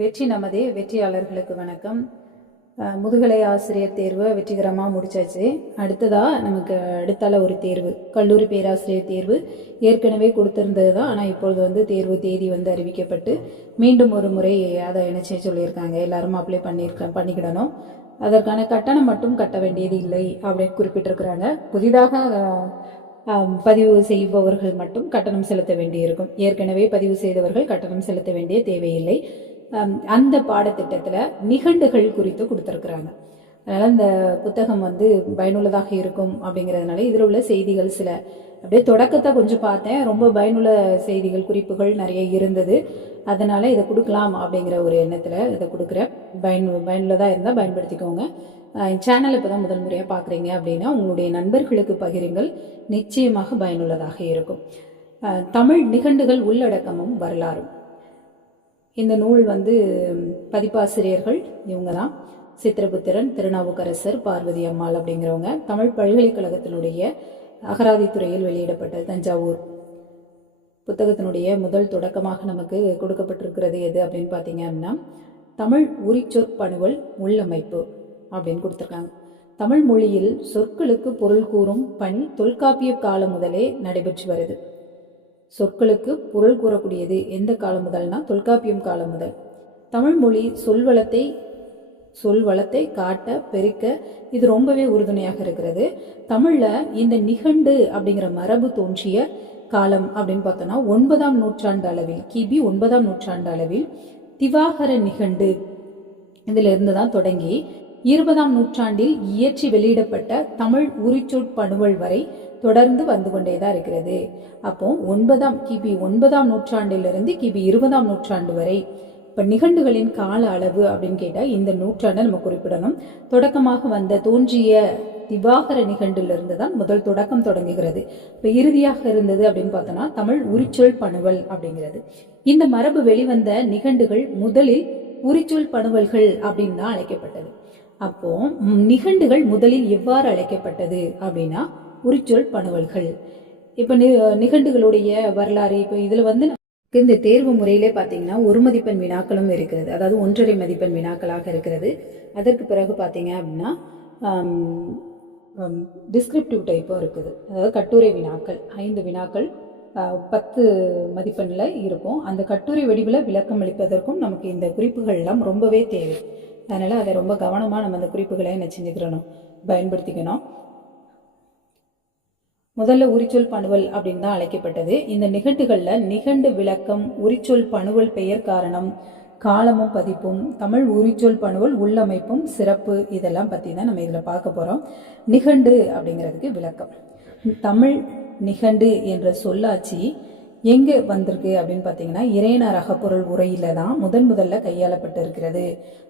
வெற்றி நமதே வெற்றியாளர்களுக்கு வணக்கம். முதுகலை ஆசிரியர் தேர்வு வெற்றிகரமாக முடிச்சாச்சு. அடுத்ததாக நமக்கு அடுத்தால ஒரு தேர்வு கல்லூரி பேராசிரியர் தேர்வு ஏற்கனவே கொடுத்துருந்தது தான் ஆனால் இப்பொழுது வந்து தேர்வு தேதி வந்து அறிவிக்கப்பட்டு மீண்டும் ஒரு முறை அதை இணைச்சி சொல்லியிருக்காங்க. எல்லாரும் அப்ளை பண்ணியிருக்க பண்ணிக்கிடணும். அதற்கான கட்டணம் மட்டும் கட்ட வேண்டியது இல்லை அப்படின்னு குறிப்பிட்டிருக்கிறாங்க. புதிதாக பதிவு செய்பவர்கள் மட்டும் கட்டணம் செலுத்த வேண்டியிருக்கும். ஏற்கனவே பதிவு செய்தவர்கள் கட்டணம் செலுத்த வேண்டிய தேவையில்லை. அந்த பாடத்திட்டத்தில் நிகண்டுகள் குறித்து கொடுத்துருக்குறாங்க. அதனால் இந்த புத்தகம் வந்து பயனுள்ளதாக இருக்கும் அப்படிங்கிறதுனால இதில் உள்ள செய்திகள் சில. அப்படியே தொடக்கத்தை கொஞ்சம் பார்த்தேன். ரொம்ப பயனுள்ள செய்திகள் குறிப்புகள் நிறைய இருந்தது. அதனால் இதை கொடுக்கலாம் அப்படிங்கிற ஒரு எண்ணத்தில் இதை கொடுக்குறேன். பயன் பயனுள்ளதாக இருந்தால் பயன்படுத்திக்கோங்க. சேனல் இப்போ தான் முதல் முறையாக பார்க்குறீங்க அப்படின்னா உங்களுடைய நண்பர்களுக்கு பகிருங்கள். நிச்சயமாக பயனுள்ளதாக இருக்கும். தமிழ் நிகண்டுகள் உள்ளடக்கமும் வரலாறும். இந்த நூல் வந்து பதிப்பாசிரியர்கள் இவங்க தான் சித்திரபுத்திரன் திருநாவுக்கரசர் பார்வதி அம்மாள் அப்படிங்கிறவங்க. தமிழ் பல்கலைக்கழகத்தினுடைய அகராதித்துறையில் வெளியிடப்பட்ட தஞ்சாவூர். புத்தகத்தினுடைய முதல் தொடக்கமாக நமக்கு கொடுக்கப்பட்டிருக்கிறது எது அப்படின்னு பார்த்தீங்க அப்படின்னா தமிழ் உரிச்சொற்பணுவல் உள்ளமைப்பு அப்படின்னு கொடுத்துருக்காங்க. தமிழ் மொழியில் சொற்களுக்கு பொருள் கூறும் பணி தொல்காப்பிய காலம் முதலே நடைபெற்று வருது. சொற்களுக்கு பொருள் கூறக்கூடியது எந்த காலம் முதல்னா தொல்காப்பியம் காலம் முதல். தமிழ் மொழி சொல்வளத்தை சொல்வளத்தை காட்ட பெருக்க இது ரொம்பவே உறுதுணையாக இருக்கிறது. தமிழில் இந்த நிகண்டு அப்படிங்கிற மரபு தோன்றிய காலம் அப்படின்னு பார்த்தோன்னா ஒன்பதாம் நூற்றாண்டு அளவில் கிபி ஒன்பதாம் நூற்றாண்டு அளவில் திவாகர நிகண்டு இதிலிருந்து தான் தொடங்கி இருபதாம் நூற்றாண்டில் இயற்றி வெளியிடப்பட்ட தமிழ் உரிச்சொற்பணுவல் வரை தொடர்ந்து வந்து கொண்டேதான் இருக்கிறது. அப்போ ஒன்பதாம் கிபி ஒன்பதாம் நூற்றாண்டிலிருந்து கிபி இருபதாம் நூற்றாண்டு வரை இப்போ நிகண்டுகளின் கால அளவு அப்படின்னு கேட்டால் இந்த நூற்றாண்டை நம்ம குறிப்பிடணும். தொடக்கமாக வந்த தோன்றிய திவாகர நிகண்டிலிருந்து தான் முதல் தொடக்கம் தொடங்குகிறது. இப்போ இறுதியாக இருந்தது அப்படின்னு பார்த்தோம்னா தமிழ் உரிச்சொல் பணுவல் அப்படிங்கிறது. இந்த மரபு வெளிவந்த நிகண்டுகள் முதலில் உரிச்சொல் பணுவல்கள் அப்படின்னு தான் அழைக்கப்பட்டது. அப்போ நிகண்டுகள் முதலில் எவ்வாறு அழைக்கப்பட்டது அப்படின்னா உரிச்சொல் பணுவல்கள். இப்போ நி நிகண்டுகளுடைய வரலாறு இப்போ இதில் வந்து இந்த தேர்வு முறையிலே பார்த்தீங்கன்னா ஒரு மதிப்பெண் வினாக்களும் இருக்கிறது. அதாவது ஒன்றரை மதிப்பெண் வினாக்களாக இருக்கிறது. அதற்கு பிறகு பார்த்தீங்க அப்படின்னா டிஸ்கிரிப்டிவ் டைப்பும் இருக்குது. அதாவது கட்டுரை வினாக்கள். ஐந்து வினாக்கள் பத்து மதிப்பெண்ணில் இருக்கும். அந்த கட்டுரை வடிவில் விளக்கம் அளிப்பதற்கும் நமக்கு இந்த குறிப்புகள்லாம் ரொம்பவே தேவை. அதனால் அதை ரொம்ப கவனமாக நம்ம அந்த குறிப்புகளை என்ன செஞ்சுக்கிறணும் பயன்படுத்திக்கணும். முதல்ல உரிச்சொல் பணுவல் அப்படின்னு தான் அழைக்கப்பட்டது. இந்த நிகண்டுகளில் நிகண்டு விளக்கம் உரிச்சொல் பணுவல் பெயர் காரணம் காலமும் பதிப்பும் தமிழ் உரிச்சொல் பணுவல் உள்ளமைப்பும் சிறப்பு இதெல்லாம் பற்றி தான் நம்ம இதில் பார்க்க போகிறோம் நிகண்டு அப்படிங்கிறதுக்கு விளக்கம். தமிழ் நிகண்டு என்ற சொல்லாட்சி எங்கே வந்திருக்கு அப்படின்னு பார்த்தீங்கன்னா இறையனார் அகப்பொருள் உரையில தான் முதன் முதல்ல கையாளப்பட்டு இருக்கிறது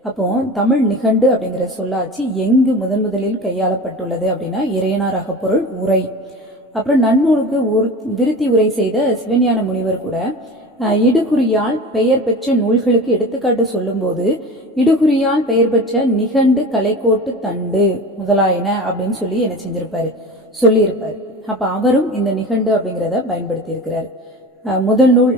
அப்போ தமிழ் நிகண்டு அப்படிங்கிற சொல்லாச்சு எங்கு முதன் முதலில் கையாளப்பட்டுள்ளது அப்படின்னா இறையனார் அகப்பொருள் உரை. அப்புறம் நன்னூலுக்கு விருத்தி உரை செய்த சிவஞான முனிவர் கூட இடுகுறியால் பெயர் பெற்ற நூல்களுக்கு எடுத்துக்காட்டு சொல்லும்போது இடுகுறியால் பெயர் பெற்ற நிகண்டு கலைக்கோட்டு தண்டு முதலாயன அப்படின்னு சொல்லி என்ன செஞ்சிருப்பாரு? சொல்லியிருப்பார். அப்போ அவரும் இந்த நிகண்டு அப்படிங்கிறத பயன்படுத்தியிருக்கிறார். முதல் நூல்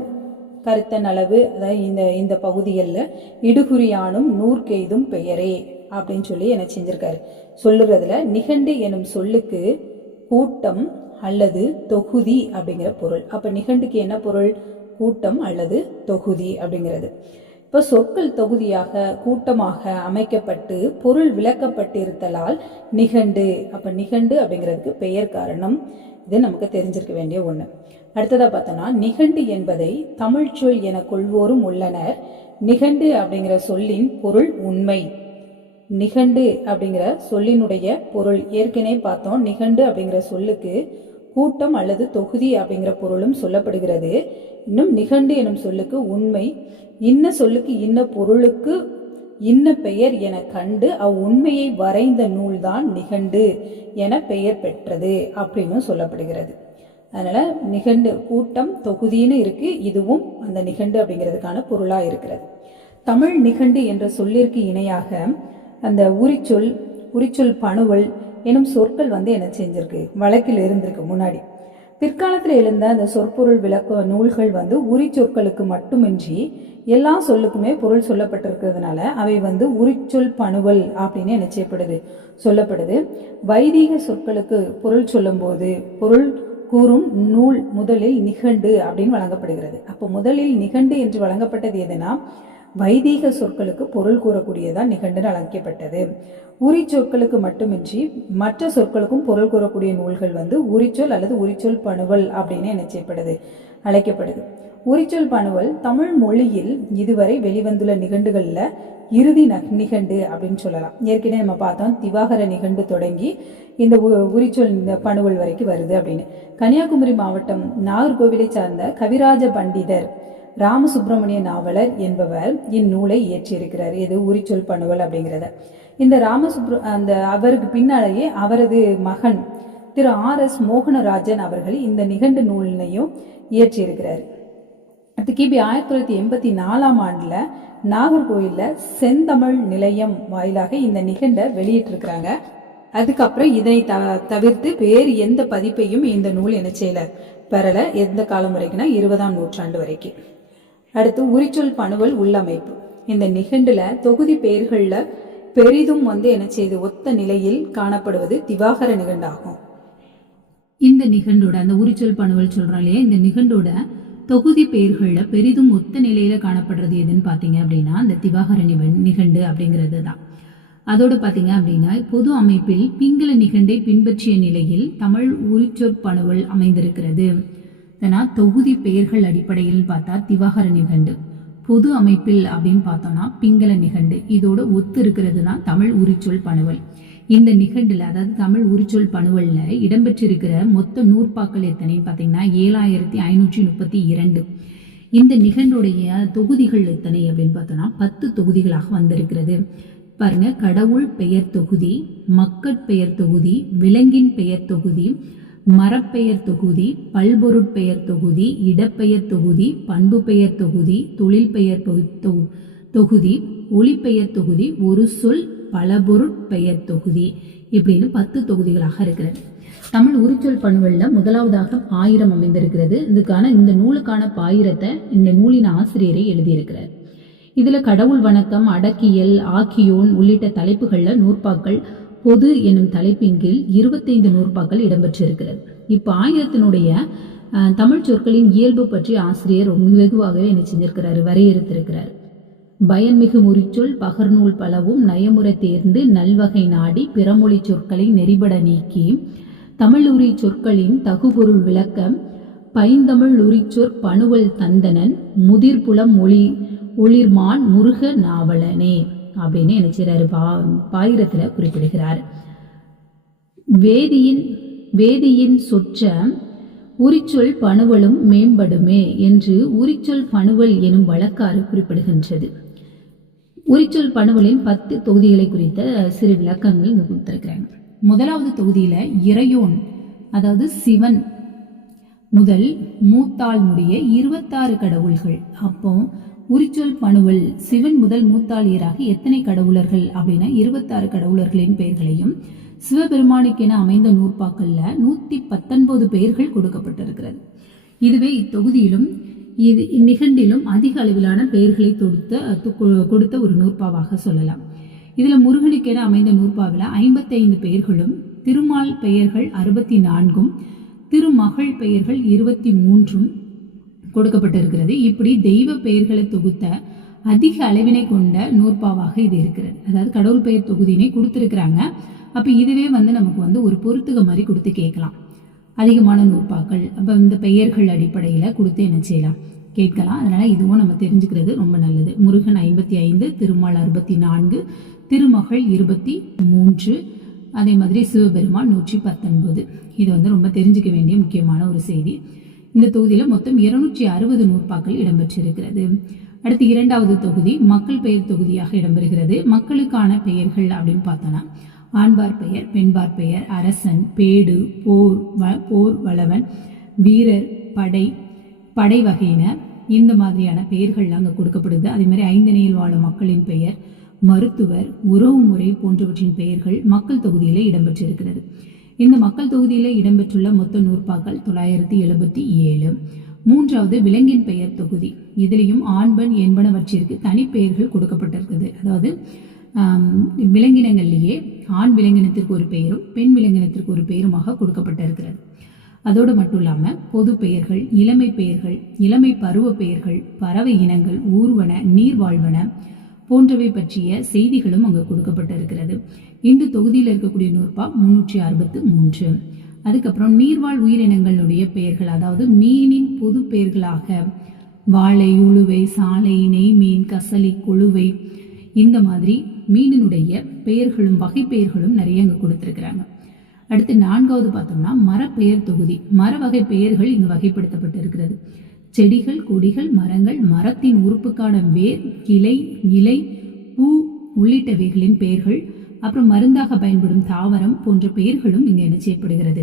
கருத்தன் அளவு அதாவது இந்த இந்த பகுதிகளில் இடுகுறியானும் நூற்கெய்தும் பெயரே அப்படின்னு சொல்லி என்ன செஞ்சிருக்காரு. சொல்லுறதுல நிகண்டு எனும் சொல்லுக்கு கூட்டம் அல்லது தொகுதி அப்படிங்கிற பொருள். அப்போ நிகண்டுக்கு என்ன பொருள்? கூட்டம் அல்லது தொகுதி அப்படிங்கிறது. இப்போ சொற்கள் தொகுதியாக கூட்டமாக அமைக்கப்பட்டு பொருள் விளக்கப்பட்டிருத்தலால் நிகண்டு அப்போ நிகண்டு அப்படிங்கிறதுக்கு பெயர் காரணம். இது நமக்கு தெரிஞ்சிருக்க வேண்டிய ஒன்று அடுத்ததாக பார்த்தோன்னா நிகண்டு என்பதை தமிழ்ச்சொல் என கொள்வோரும் உள்ளனர். நிகண்டு அப்படிங்கிற சொல்லின் பொருள் உண்மை. நிகண்டு அப்படிங்கிற சொல்லினுடைய பொருள். ஏற்கனவே பார்த்தோம் நிகண்டு அப்படிங்கிற சொல்லுக்கு கூட்டம் அல்லது தொகுதி அப்படிங்கிற பொருளும் சொல்லப்படுகிறது. இன்னும் நிகண்டு எனும் சொல்லுக்கு உண்மை. இன்ன சொல்லுக்கு இன்ன பொருளுக்கு இன்ன பெயர் என கண்டு அவ்வுண்மையை வரைந்த நூல்தான் நிகண்டு என பெயர் பெற்றது அப்படின்னு சொல்லப்படுகிறது. அதனால நிகண்டு கூட்டம் தொகுதின்னு இருக்கு இதுவும் அந்த நிகண்டு அப்படிங்கிறதுக்கான பொருளா இருக்கிறது. தமிழ் நிகண்டு என்ற சொல்லிற்கு இணையாக அந்த உரிச்சொல் உரிச்சொல் பணுவல் எனும் சொற்கள் வந்து என்ன செஞ்சிருக்கு வழக்கில் இருந்திருக்கு முன்னாடி. பிற்காலத்தில் எழுந்த அந்த சொற்பொருள் விளக்க நூல்கள் வந்து உரி சொற்களுக்கு மட்டுமின்றி எல்லா சொல்லுக்குமே பொருள் சொல்லப்பட்டிருக்கிறதுனால அவை வந்து உரிச்சொல் பணுவல் அப்படின்னு என்ன செய்யப்படுது சொல்லப்படுது. வைதீக சொற்களுக்கு பொருள் சொல்லும்போது பொருள் கூறும் நூல் முதலில் நிகண்டு அப்படின்னு வழங்கப்படுகிறது. அப்போ முதலில் நிகண்டு என்று வழங்கப்பட்டது எதுனா வைதீக சொற்களுக்கு பொருள் கூறக்கூடியதாக நிகண்டுன்னு அழைக்கப்பட்டது. உரி சொற்களுக்கு மட்டுமின்றி மற்ற சொற்களுக்கும் பொருள் கூறக்கூடிய நூல்கள் வந்து உரிச்சொல் அல்லது உரிச்சொல் பணுவல் அப்படின்னு என்ன செய்யப்படுது அழைக்கப்படுது. உரிச்சொல் பணுவல் தமிழ் மொழியில் இதுவரை வெளிவந்துள்ள நிகண்டுகளில் இறுதி ந- நிகண்டு அப்படின்னு சொல்லலாம். ஏற்கனவே நம்ம பார்த்தோம் திவாகர நிகண்டு தொடங்கி இந்த உ- உரிச்சொல் இந்த பணுவல் வரைக்கும் வருது அப்படின்னு. கன்னியாகுமரி மாவட்டம் நாகர்கோவிலை சார்ந்த கவிராஜ பண்டிதர் ராமசுப்பிரமணிய நாவலர் என்பவர் இந்நூலை இயற்றியிருக்கிறார். இது உரிச்சொல் பணுவல் அப்படிங்கிறத. இந்த ராமசுப்ர அந்த அவருக்கு பின்னாலேயே அவரது மகன் திரு ஆர் எஸ் மோகனராஜன் அவர்கள் இந்த நிகண்டு நூலினையும் இயற்றியிருக்கிறார். அடுத்து கிபி ஆயிரத்தி தொள்ளாயிரத்தி எண்பத்தி நாலாம் ஆண்டில் நாகர்கோயில்ல செந்தமிழ் நிலையம் வாயிலாக இந்த நிகண்டை வெளியிட்டிருக்கிறாங்க. அதுக்கப்புறம் இதனை த தவிர்த்து வேறு எந்த பதிப்பையும் இந்த நூல் என்ன செய்யல பெறல. எந்த காலம் வரைக்கும்னா இருபதாம் நூற்றாண்டு வரைக்கும். அடுத்து உரிச்சொல் பணுவல் உள்ளமைப்பு. இந்த நிகண்டுல தொகுதி பெயர்களில் பெரிதும் வந்து என்ன செய்து ஒத்த நிலையில் காணப்படுவது திவாகர நிகண்டாகும். இந்த நிகண்டோட அந்த உரிச்சொல் பணுவல் சொல்றோம் இல்லையா? இந்த நிகண்டோட தொகுதி பெயர்களில் பெரிதும் ஒத்த நிலையில காணப்படுறது எதுன்னு பாத்தீங்க அப்படின்னா அந்த திவாகர நிகண்டு அப்படிங்கிறது தான். அதோடு பார்த்தீங்க அப்படின்னா பொது அமைப்பில் பிங்கள நிகண்டை பின்பற்றிய நிலையில் தமிழ் உரிச்சொற்பணுவல் அமைந்திருக்கிறது. ஏன்னா தொகுதி பெயர்கள் அடிப்படையில் பார்த்தா திவாகர நிகண்டு. பொது அமைப்பில் அப்படின்னு பார்த்தோம்னா பிங்கள நிகண்டு. இதோட ஒத்து இருக்கிறது தான் தமிழ் உரிச்சொல் பணுவல். இந்த நிகண்டுல அதாவது தமிழ் உரிச்சொல் பணுவல்ல இடம்பெற்றிருக்கிற மொத்த நூற்பாக்கள் எத்தனைன்னு பார்த்தீங்கன்னா ஏழாயிரத்தி ஐநூற்றி முப்பத்தி இரண்டு. இந்த நிகண்டுடைய தொகுதிகள் எத்தனை அப்படின்னு பார்த்தோம்னா பத்து தொகுதிகளாக வந்திருக்கிறது. பாருங்க கடவுள் பெயர் தொகுதி மக்கட் பெயர் தொகுதி விலங்கின் பெயர் தொகுதி மரப்பெயர் தொகுதி பல்பொருட்பெயர் தொகுதி இடப்பெயர் தொகுதி பண்பு பெயர் தொகுதி தொழில் பெயர் தொகுதி ஒளிப்பெயர் தொகுதி ஒரு சொல் பலபொருட்பெயர் தொகுதி இப்படின்னு பத்து தொகுதிகளாக இருக்கிறது. தமிழ் உரிச்சொல் பணுவல்ல முதலாவதாக பாயிரம் அமைந்திருக்கிறது. இதுக்கான இந்த நூலுக்கான பாயிரத்தை இந்த நூலின் ஆசிரியரை எழுதியிருக்கிறார். இதில் கடவுள் வணக்கம் அடக்கியல் ஆக்கியோன் உள்ளிட்ட தலைப்புகளில் நூற்பாக்கள் பொது எனும் தலைப்பின் கீழ் இருபத்தைந்து நூற்பாக்கள் இடம்பெற்றிருக்கிறது. இப்போ ஆயிரத்தினுடைய தமிழ் சொற்களின் இயல்பு பற்றி ஆசிரியர் ரொம்ப வெகுவாகவே என்ன செஞ்சிருக்கிறார் வரையறுத்திருக்கிறார். பயன்மிகு முறிச்சொல் பகர்நூல் பலவும் நயமுறை தேர்ந்து நல்வகை நாடி பிறமொழி சொற்களை நெறிபட நீக்கி தமிழுரி சொற்களின் தகுபொருள் விளக்கம் பைந்தமிழ் உரிச்சொற் பணுவல் தந்தனன் முதிர்புலம் ஒளி ஒளிர்மான் முருக நாவலனே. அப்படின்னு என்ன செய்றாரு? பா பாயிரத்தில் குறிப்பிடுகிறார். வேதியின் வேதியின் சொற்ற உரிச்சொல் பணுவலும் மேம்படுமே என்று உரிச்சொல் பணுவல் எனும் வழக்காறு குறிப்பிடுகின்றது. உரிச்சொல் பணுவலின் பத்து தொகுதிகளை குறித்த சிறு விளக்கங்கள் இங்கே கொடுத்துருக்குறாங்க. முதலாவது தொகுதியில் இறையோன் அதாவது சிவன் முதல் மூத்தாள் முடிய இருபத்தாறு கடவுள்கள். அப்போ உரிச்சொல் பணுவல் சிவன் முதல் மூத்தாளியராக எத்தனை கடவுளர்கள் அப்படின்னா இருபத்தாறு கடவுளர்களின் பெயர்களையும் சிவபெருமானுக்கென அமைந்த நூற்பாக்கள்ல நூத்தி பத்தொன்பது பெயர்கள் கொடுக்கப்பட்டிருக்கிறது. இதுவே இத்தொகுதியிலும் இது இந்நிகண்டிலும் அதிக அளவிலான பெயர்களை தொடுத்த கொடுத்த ஒரு நூற்பாவாக சொல்லலாம். இதுல முருகனுக்கென அமைந்த நூற்பாவில் ஐம்பத்தைந்து பெயர்களும் திருமால் பெயர்கள் அறுபத்தி நான்கும் திருமகள் பெயர்கள் இருபத்தி மூன்றும் கொடுக்கப்பட்டிருக்கிறது. இப்படி தெய்வ பெயர்களை தொகுத்த அதிக அளவினை கொண்ட நூற்பாவாக இது இருக்கிறது. அதாவது கடவுள் பெயர் தொகுதியினை கொடுத்துருக்குறாங்க. அப்போ இதுவே வந்து நமக்கு வந்து ஒரு பொருத்துக மாதிரி கொடுத்து கேட்கலாம். அதிகமான நூற்பாக்கள் அப்போ இந்த பெயர்கள் அடிப்படையில் கொடுத்து என்ன செய்யலாம்? கேட்கலாம். அதனால் இதுவும் நம்ம தெரிஞ்சுக்கிறது ரொம்ப நல்லது. முருகன் ஐம்பத்தி ஐந்து திருமால் அறுபத்தி நான்கு திருமகள் இருபத்தி மூன்று அதே மாதிரி சிவபெருமான் நூற்றி பத்தொன்பது. இது வந்து ரொம்ப தெரிஞ்சுக்க வேண்டிய முக்கியமான ஒரு செய்தி. இந்த தொகுதியில மொத்தம் இருநூற்றி அறுபது நூற்பாக்கள் இடம்பெற்றிருக்கிறது. அடுத்து இரண்டாவது தொகுதி மக்கள் பெயர் தொகுதியாக இடம்பெறுகிறது. மக்களுக்கான பெயர்கள் அப்படின்னு பார்த்தோன்னா ஆண்பார் பெயர் பெண்பார் பெயர் அரசன் பேடு போர் வ- போர் வளவன் வீரர் படை படை வகையினர். இந்த மாதிரியான பெயர்கள் அங்கே கொடுக்கப்படுது. அதே மாதிரி ஐந்தணையில் வாழும் மக்களின் பெயர் மருத்துவர் உறவு முறை போன்றவற்றின் பெயர்கள் மக்கள் தொகுதியிலே இடம்பெற்றிருக்கிறது. இந்த மக்கள் தொகுதியில் இடம்பெற்றுள்ள மொத்த நூற்பாக்கள் தொள்ளாயிரத்தி எழுபத்தி ஏழு. மூன்றாவது விலங்கின் பெயர் தொகுதி. இதுலேயும் ஆண்பன் என்பனவற்றிற்கு தனிப்பெயர்கள் கொடுக்கப்பட்டிருக்குது. அதாவது விலங்கினங்கள்லேயே ஆண் விலங்கினத்திற்கு ஒரு பெயரும் பெண் விலங்கினத்திற்கு ஒரு பெயருமாக கொடுக்கப்பட்டிருக்கிறது. அதோடு மட்டும் இல்லாமல் பொது பெயர்கள் இளமை பெயர்கள் இளமை பருவ பெயர்கள் பறவை இனங்கள் ஊர்வன நீர்வாழ்வன போன்றவை பற்றிய செய்திகளும் அங்கு கொடுக்கப்பட்டிருக்கிறது. இந்த தொகுதியில் இருக்கக்கூடிய நூற்பா முன்னூற்றி அறுபத்து மூன்று. அதுக்கப்புறம் நீர்வாழ் உயிரினங்களுடைய பெயர்கள் அதாவது மீனின் பொது பெயர்களாக வாழை உழுவை சாலை நெய்மீன் கசலி கொழுவை இந்த மாதிரி மீனினுடைய பெயர்களும் வகை பெயர்களும் நிறைய அங்கே கொடுத்துருக்குறாங்க. அடுத்து நான்காவது பார்த்தோம்னா மரப்பெயர் தொகுதி. மர வகை பெயர்கள் இங்கு வகைப்படுத்தப்பட்டு இருக்கிறது செடிகள் கொடிகள் மரங்கள் மரத்தின் உறுப்புக்கான வேர் கிளை இலை பூ உள்ளிட்டவைகளின் பெயர்கள் அப்புறம் மருந்தாக பயன்படும் தாவரம் போன்ற பெயர்களும் இங்கே என்ன செய்யப்படுகிறது?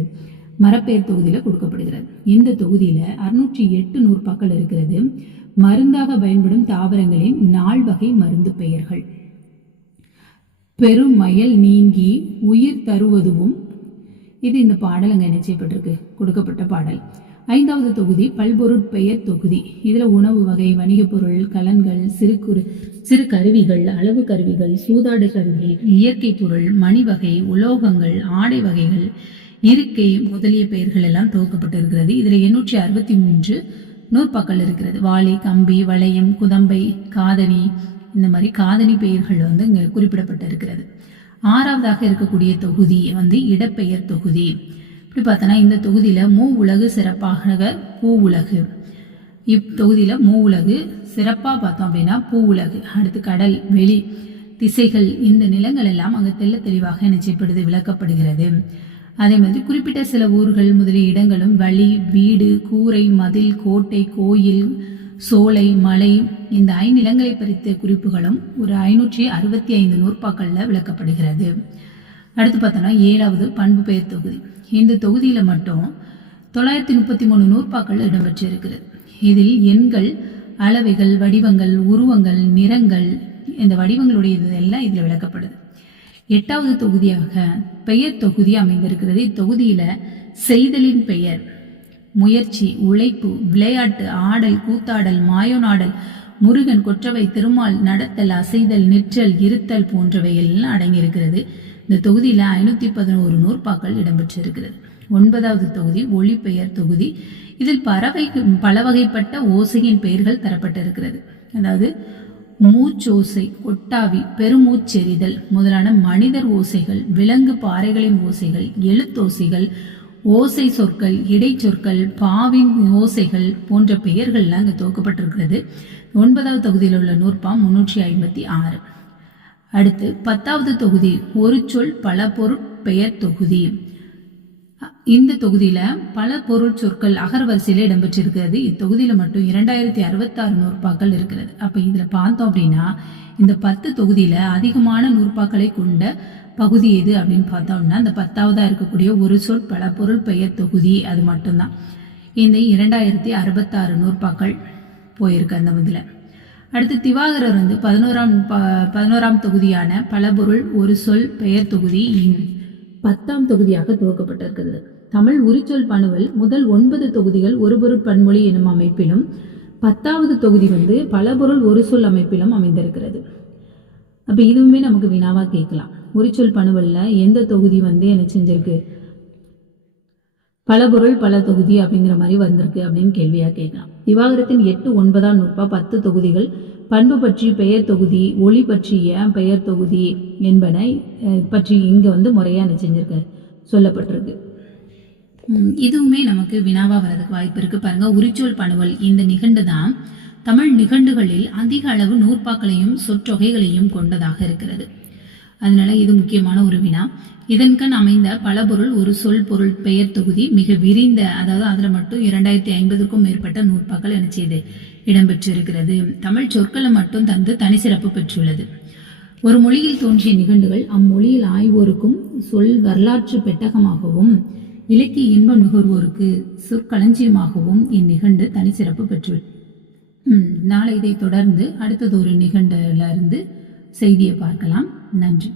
மரப்பெயர் தொகுதியில் கொடுக்கப்படுகிறது. இந்த தொகுதியில் அறுநூற்றி எட்டு நூற்பாக்கள் இருக்கிறது. மருந்தாக பயன்படும் தாவரங்களின் நாள் வகை மருந்து பெயர்கள். பெருமயல் நீங்கி உயிர் தருவதுவும் இது இந்த பாடல் அங்கே என்ன செய்யப்பட்டிருக்கு? கொடுக்கப்பட்ட பாடல். ஐந்தாவது தொகுதி பல்பொருட்பெயர் தொகுதி. இதில் உணவு வகை வணிகப் பொருள் கலன்கள் சிறு குறு சிறு கருவிகள் அளவு கருவிகள் சூதாடு கருவிகள் இயற்கை பொருள் மணி வகை உலோகங்கள் ஆடை வகைகள் இருக்கை முதலிய பெயர்கள் எல்லாம் தொகுக்கப்பட்டிருக்கிறது இதில் எண்ணூற்றி அறுபத்தி மூன்று நூற்பாக்கள் இருக்கிறது. வாளி கம்பி வளையம் குதம்பை காதணி இந்த மாதிரி காதணி பெயர்கள் வந்து இங்கே குறிப்பிடப்பட்டிருக்கிறது. ஆறாவதாக இருக்கக்கூடிய தொகுதி வந்து இடப்பெயர் தொகுதி. இப்படி பார்த்தோன்னா இந்த தொகுதியில் மூ உலகு சிறப்பாக பூ உலகு. இத்தொகுதியில் மூ உலகு சிறப்பாக பார்த்தோம் அப்படின்னா பூ உலகு. அடுத்து கடல் வெளி திசைகள் இந்த நிலங்கள் எல்லாம் அங்கே தெள்ள தெளிவாக என்ன செய்யப்படுது விளக்கப்படுகிறது. அதே மாதிரி குறிப்பிட்ட சில ஊர்கள் முதலிய இடங்களும் வழி வீடு கூரை மதில் கோட்டை கோயில் சோலை மலை இந்த ஐநிலங்களை பறித்த குறிப்புகளும் ஒரு ஐநூற்றி அறுபத்தி ஐந்து நூற்பாக்களில் விளக்கப்படுகிறது. அடுத்து பார்த்தோன்னா ஏழாவது பண்பு பெயர் தொகுதி. இந்த தொகுதியில் மட்டும் தொள்ளாயிரத்தி முப்பத்தி மூணு நூற்பாக்கள் இடம்பெற்றிருக்கிறது. இதில் எண்கள் அளவைகள் வடிவங்கள் உருவங்கள் நிறங்கள் இந்த வடிவங்களுடைய இதெல்லாம் இதில் விளக்கப்படுது. எட்டாவது தொகுதியாக பெயர் தொகுதி அமைந்திருக்கிறது. இத்தொகுதியில் செய்தலின் பெயர் முயற்சி உழைப்பு விளையாட்டு ஆடல் கூத்தாடல் மாயோனாடல் முருகன் கொற்றவை திருமால் நடத்தல் அசைதல் நிற்றல் இருத்தல் போன்றவை எல்லாம் அடங்கியிருக்கிறது. இந்த தொகுதியில் ஐநூற்றி பதினோரு நூற்பாக்கள் இடம்பெற்றிருக்கிறது. ஒன்பதாவது தொகுதி ஒளிப்பெயர் தொகுதி. இதில் பறவை பல வகைப்பட்ட ஓசையின் பெயர்கள் தரப்பட்டிருக்கிறது. அதாவது மூச்சோசை கொட்டாவி பெருமூச்செறிதல் முதலான மனிதர் ஓசைகள் விலங்கு பாறைகளின் ஓசைகள் எழுத்தோசைகள் ஓசை சொற்கள் இடைச்சொற்கள் பாவின் ஓசைகள் போன்ற பெயர்கள்லாம் இங்கே துவக்கப்பட்டிருக்கிறது ஒன்பதாவது தொகுதியில் உள்ள நூற்பா முன்னூற்றி ஐம்பத்தி ஆறு. அடுத்து பத்தாவது தொகுதி ஒரு சொல் பல பொருட்பெயர் தொகுதி. இந்த தொகுதியில பல பொருள் சொற்கள் அகர்வரிசையில இடம்பெற்றிருக்கிறது. இத்தொகுதியில மட்டும் இரண்டாயிரத்தி அறுபத்தாறு நூற்பாக்கள் இருக்கிறது. அப்ப இதுல பார்த்தோம் அப்படின்னா இந்த பத்து தொகுதியில அதிகமான நூற்பாக்களை கொண்ட பகுதி எது அப்படின்னு பார்த்தோம்னா இந்த பத்தாவதா இருக்கக்கூடிய ஒரு சொல் பல பொருள் பெயர் தொகுதி அது மட்டும்தான். இந்த இரண்டாயிரத்தி அறுபத்தாறு நூற்பாக்கள் போயிருக்கு அந்த இதில். அடுத்து திவாகரர் வந்து பதினோராம் ப- பதினோராம் தொகுதியான பலபொருள் ஒரு சொல் பெயர் தொகுதி பத்தாம் தொகுதியாக துவக்கப்பட்டிருக்கிறது. தமிழ் உரிச்சொல் பணுவல் முதல் ஒன்பது தொகுதிகள் ஒரு பொருள் பன்மொழி எனும் அமைப்பிலும் பத்தாவது தொகுதி வந்து பலபொருள் ஒரு சொல் அமைப்பிலும் அமைந்திருக்கிறது. அப்போ இதுவுமே நமக்கு வினாவாக கேட்கலாம். உரிச்சொல் பணுவல்ல எந்த தொகுதி வந்து என்ன செஞ்சிருக்கு? பல பொருள் பல தொகுதி அப்படிங்கிற மாதிரி வந்திருக்கு அப்படின்னு கேள்வியா கேட்கலாம். திவாகரத்தின் எட்டு ஒன்பதாம் நூற்பா பத்து தொகுதிகள் பண்பு பற்றி பெயர் தொகுதி ஒளி பற்றிய பெயர் தொகுதி என்பன பற்றி இங்க வந்து முறையா செஞ்சிருக்க சொல்லப்பட்டிருக்கு. இதுவுமே நமக்கு வினாவா வரதுக்கு வாய்ப்பு இருக்கு. பாருங்க உரிச்சொல் பணுவல் இந்த நிகண்டு தான் தமிழ் நிகண்டுகளில் அதிக அளவு நூற்பாக்களையும் சொற்றொகைகளையும் கொண்டதாக இருக்கிறது. அதனால இது முக்கியமான ஒரு வினா. இதன்கண் அமைந்த பலபொருள் ஒரு சொல் பொருள் பெயர் தொகுதி மிக விரிந்த அதாவது அதில் மட்டும் இரண்டாயிரத்தி ஐம்பதுக்கும் மேற்பட்ட நூற்பாக்கள் என்ன செய்து இடம்பெற்றிருக்கிறது. தமிழ் சொற்களை மட்டும் தந்து தனி சிறப்பு பெற்றுள்ளது. ஒரு மொழியில் தோன்றிய நிகண்டுகள் அம்மொழியில் ஆய்வோருக்கும் சொல் வரலாற்று பெட்டகமாகவும் இலக்கிய இன்பம் நுகர்வோருக்கு சொற்களஞ்சியமாகவும் இந்நிகண்டு தனி சிறப்பு பெற்றுள்ளது ம், நாளை இதை தொடர்ந்து அடுத்தது ஒரு நிகண்டுல இருந்து செய்தியை பார்க்கலாம். நன்றி.